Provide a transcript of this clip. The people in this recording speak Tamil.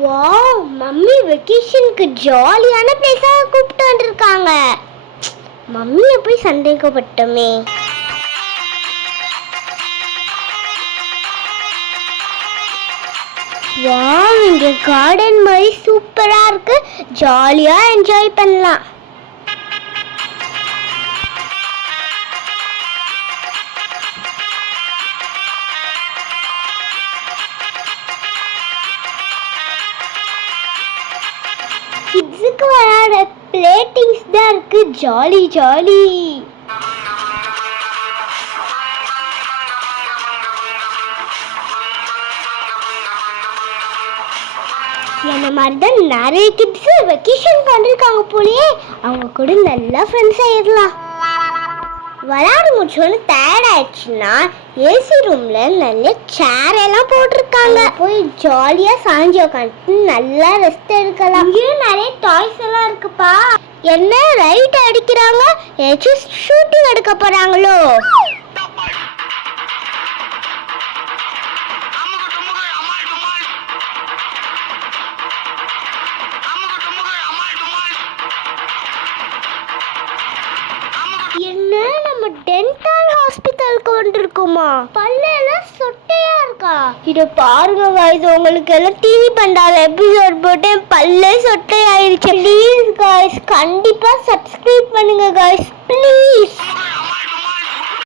வாவ், மம்மி வெக்கேஷனுக்கு ஜாலியான பிளேஸாக கூப்பிட்டு வந்திருக்காங்க. மம்மியை போய் சந்தேகப்பட்டோமே. வாவ், இங்க கார்டன் மாதிரி சூப்பரா இருக்கு. ஜாலியா என்ஜாய் பண்ணலாம். கிட்ஸுக்கு விளையாட பிளே திங்ஸ் தான் இருக்கு. Jolly jolly. என்ன மாதிரி தான் நிறைய கிட்ஸ் வெக்கேஷன் பண்ணிருக்காங்க போலயே. அவங்க கூட நல்லா ஃப்ரெண்ட்ஸ் ஆயிடலாம். விளையாட முடிச்சோன்னு டயர்ட் ஆயிடுச்சுன்னா ஏசி ரூம்ல நல்ல சேர் எல்லாம் போட்டிருக்காங்க. போய் ஜாலியா சாஞ்சி உட்காந்து நல்லா ரெஸ்ட் எடுக்கலாம். இங்கேயும் நிறைய டாய்ஸ் எல்லாம் இருக்குப்பா. என்ன ரைட் அடிக்கிறாங்க? ஏதாச்சும் ஷூட்டிங் எடுக்க போறாங்களோ? என்ன, நம்ம டென்டல் ஹாஸ்பிட்டலுக்கு வந்திருக்கோமா? பல்லெல்லாம் சொட்டையா இருக்கா? இத பாருங்க गाइस, உங்களுக்கு எல்லாம் டிவி பண்டால எபிசோட் போட்டு பல்லே சொட்டை ஆயிருச்சு. ப்ளீஸ் गाइस, கண்டிப்பா சப்ஸ்கிரைப் பண்ணுங்க गाइस, ப்ளீஸ்.